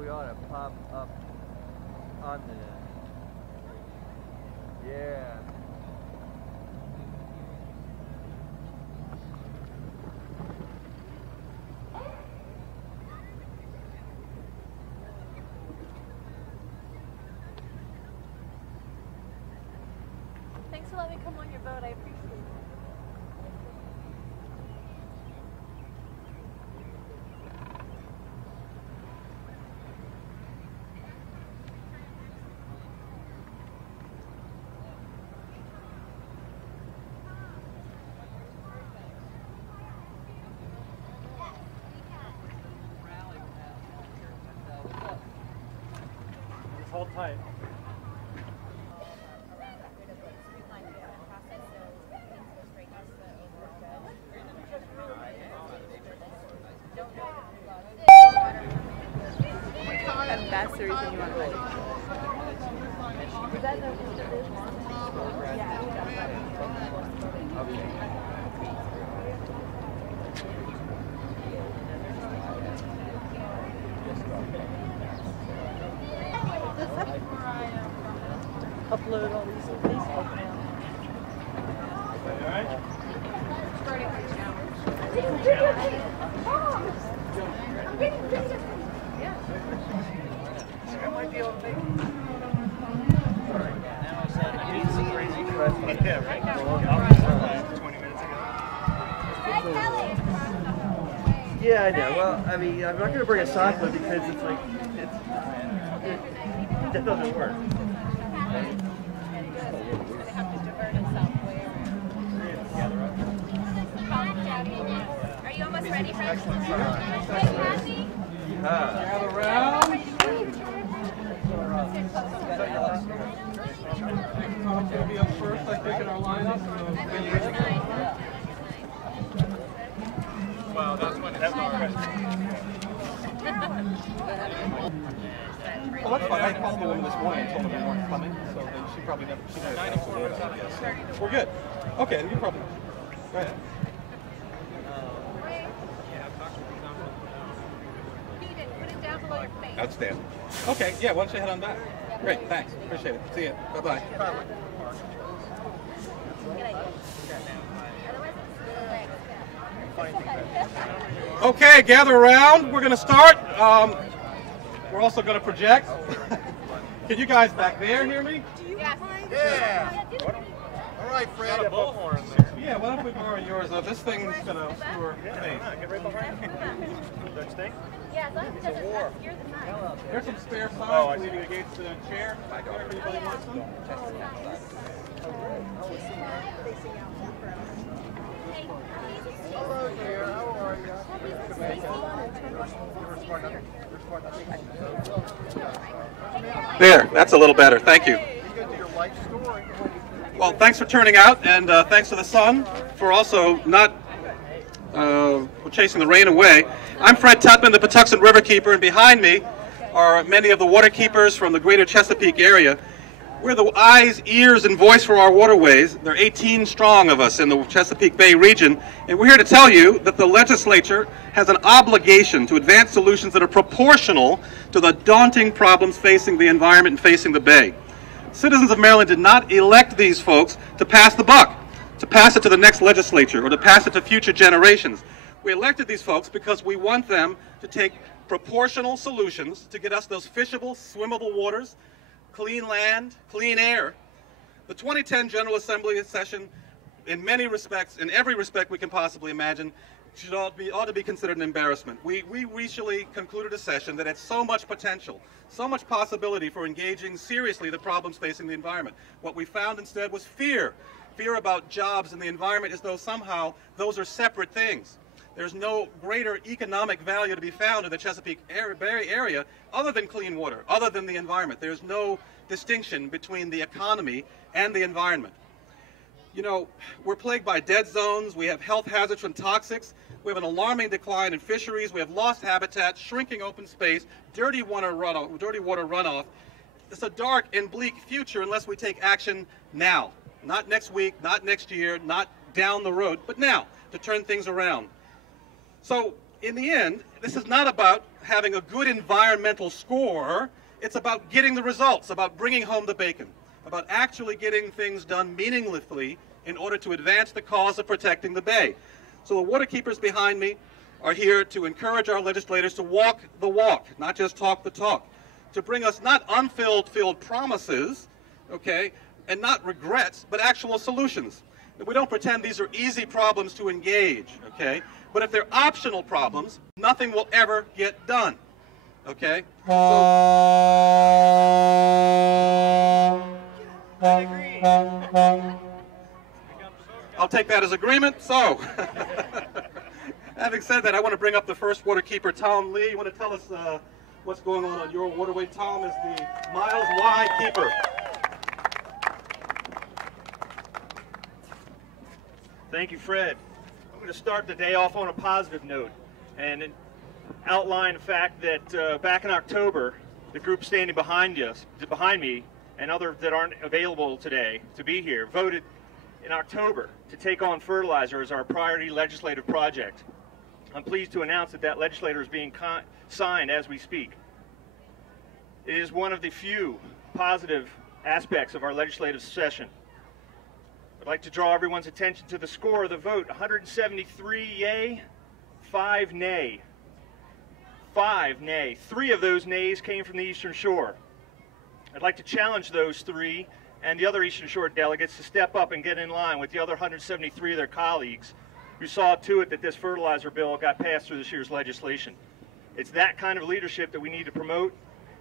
we ought to pop up onto that. Yeah. Thanks for letting me come on your boat. I appreciate it. Hold tight. That's the reason you want to write it. Upload all these on Facebook now. Alright? I might be able to make it. Yeah, right? 20 minutes ago. Yeah, I know. Well, I mean, I'm not going to bring a sock one because it's like, that doesn't work. Are you almost ready, friends? Gather around. Tom's going to be up first, I think, in our lineup. Wow, that's when it's Well, that's fine. I called the woman this morning and told her we weren't coming, so she probably never. She never 94 minutes, I guess. We're good. Okay, you probably. Go ahead. Outstanding. Okay, yeah, why don't you head on back? Great, thanks. Appreciate it. See you. Bye-bye. Okay, gather around. We're going to start. We're also going to project. Can you guys back there hear me? Yeah. All right, Fred. Got a bullhorn there. Yeah, why don't we borrow yours? This thing's going to obscure space. Get right behind me. Such thing? Yeah, as long as it doesn't obscure the sign. There's some spare signs leaning against the chair. Everybody wants them? Hello dear, how are you? There, that's a little better. Thank you. Well, thanks for turning out, and thanks to the sun for also not chasing the rain away. I'm Fred Tutman, the Patuxent Riverkeeper, and behind me are many of the Waterkeepers from the greater Chesapeake area. We're the eyes, ears, and voice for our waterways. There are 18 strong of us in the Chesapeake Bay region, and we're here to tell you that the legislature has an obligation to advance solutions that are proportional to the daunting problems facing the environment and facing the Bay. Citizens of Maryland did not elect these folks to pass the buck, to pass it to the next legislature, or to pass it to future generations. We elected these folks because we want them to take proportional solutions to get us those fishable, swimmable waters, clean land, clean air. The 2010 General Assembly session, in many respects, in every respect we can possibly imagine, ought to be considered an embarrassment. We recently concluded a session that had so much potential, so much possibility for engaging seriously the problems facing the environment. What we found instead was fear. Fear about jobs and the environment, as though somehow those are separate things. There's no greater economic value to be found in the Chesapeake Bay area other than clean water, other than the environment. There's no distinction between the economy and the environment. You know, we're plagued by dead zones, we have health hazards from toxics, we have an alarming decline in fisheries, we have lost habitat, shrinking open space, dirty water runoff. It's a dark and bleak future unless we take action now. Not next week, not next year, not down the road, but now, to turn things around. So in the end, this is not about having a good environmental score. It's about getting the results, about bringing home the bacon, about actually getting things done meaningfully in order to advance the cause of protecting the bay. So the Waterkeepers behind me are here to encourage our legislators to walk the walk, not just talk the talk, to bring us not unfulfilled promises, okay, and not regrets, but actual solutions. We don't pretend these are easy problems to engage, okay? But if they're optional problems, nothing will ever get done, okay? So, I agree. I'll take that as agreement. So, having said that, I want to bring up the first waterkeeper, Tom Lee. You want to tell us what's going on your waterway? Tom is the Miles Y keeper. Thank you, Fred. I'm going to start the day off on a positive note and outline the fact that back in October, the group standing behind me, and others that aren't available today to be here, voted in October to take on fertilizer as our priority legislative project. I'm pleased to announce that that legislator is being signed as we speak. It is one of the few positive aspects of our legislative session. I'd like to draw everyone's attention to the score of the vote. 173 yay, 5 nay. 5 nay. 3 of those nays came from the Eastern Shore. I'd like to challenge those 3 and the other Eastern Shore delegates to step up and get in line with the other 173 of their colleagues who saw to it that this fertilizer bill got passed through this year's legislation. It's that kind of leadership that we need to promote,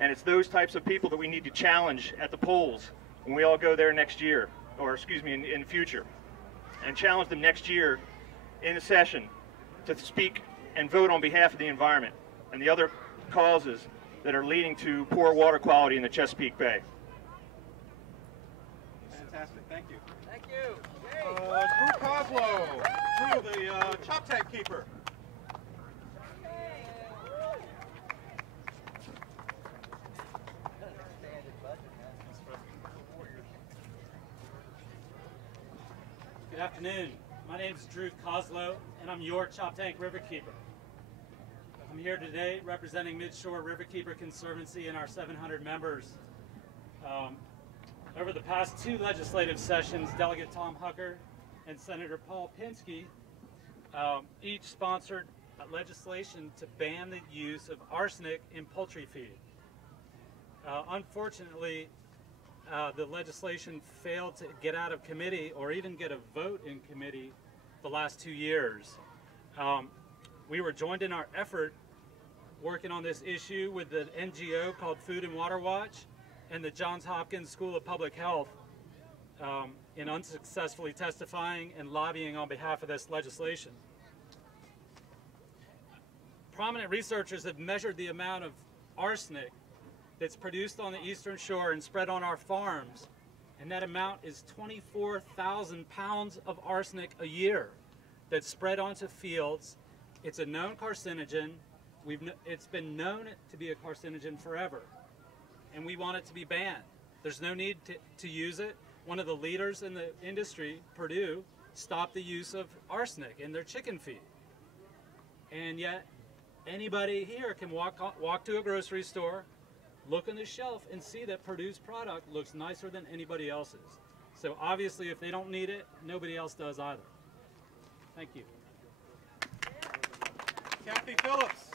and it's those types of people that we need to challenge at the polls when we all go there next year. Or excuse me, in the future, and challenge them next year in the session to speak and vote on behalf of the environment and the other causes that are leading to poor water quality in the Chesapeake Bay. Fantastic, thank you. Thank you. Drew Coslow, Drew, the chop tank keeper. Good afternoon. My name is Drew Coslow, and I'm your Chop Tank Riverkeeper. I'm here today representing Midshore Riverkeeper Conservancy and our 700 members. Over the past 2 legislative sessions, Delegate Tom Hucker and Senator Paul Pinsky each sponsored legislation to ban the use of arsenic in poultry feed. Unfortunately, the legislation failed to get out of committee or even get a vote in committee the last 2 years. We were joined in our effort working on this issue with the NGO called Food and Water Watch and the Johns Hopkins School of Public Health in unsuccessfully testifying and lobbying on behalf of this legislation. Prominent researchers have measured the amount of arsenic that's produced on the Eastern Shore and spread on our farms, and that amount is 24,000 pounds of arsenic a year that's spread onto fields. It's a known carcinogen. It's been known to be a carcinogen forever, and we want it to be banned. There's no need to use it. One of the leaders in the industry, Purdue, stopped the use of arsenic in their chicken feed, and yet anybody here can walk to a grocery store, look on the shelf and see that Purdue's product looks nicer than anybody else's. So obviously if they don't need it, nobody else does either. Thank you. Kathy Phillips.